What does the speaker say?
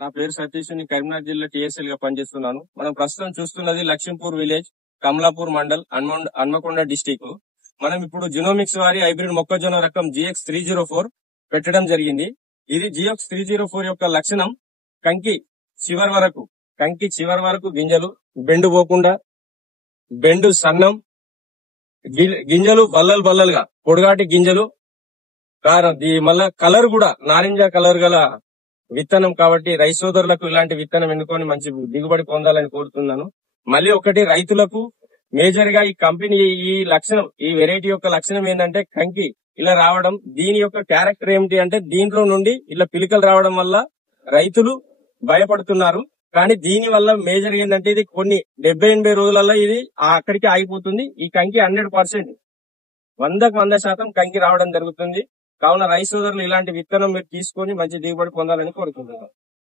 నా పేరు సతీష్. నేను కరీంనగర్ జిల్లా టీఎస్ఎల్ గా పనిచేస్తున్నాను. మనం ప్రస్తుతం చూస్తున్నది లక్ష్మీపూర్ విలేజ్, కమలాపూర్ మండల్, హన్మకొండ డిస్టిక్. మనం ఇప్పుడు జినోమిక్స్ వారి హైబ్రిడ్ మొక్కజొన్న రకం GX 304 పెట్టడం జరిగింది. ఇది GX 304 యొక్క లక్షణం కంకి చివరి వరకు గింజలు బెండు పోకుండా, బెండు సన్నం, గింజలు బల్లలుగా పొడుగాటి గింజలు, మళ్ళా కలర్ కూడా నారింజ కలర్ గల విత్తనం. కాబట్టి రైతు సోదరులకు ఇలాంటి విత్తనం ఎన్నుకొని మంచి దిగుబడి పొందాలని కోరుతున్నాను. మళ్ళీ ఒకటి, రైతులకు మేజర్ గా ఈ కంపెనీ ఈ వెరైటీ యొక్క లక్షణం ఏంటంటే కంకి ఇలా రావడం. దీని యొక్క క్యారెక్టర్ ఏమిటి అంటే దీంట్లో నుండి ఇలా పిలికలు రావడం వల్ల రైతులు భయపడుతున్నారు. కానీ దీని వల్ల మేజర్ ఏంటంటే ఇది కొన్ని 70-80 రోజులలో ఇది అక్కడికి ఆగిపోతుంది. ఈ కంకి 100% 100% కంకి రావడం జరుగుతుంది. కావున రైతు సోదరులు ఇలాంటి విత్తనం మీరు తీసుకొని మంచి దిగుబడి పొందాలని కోరుకుంటున్నాను.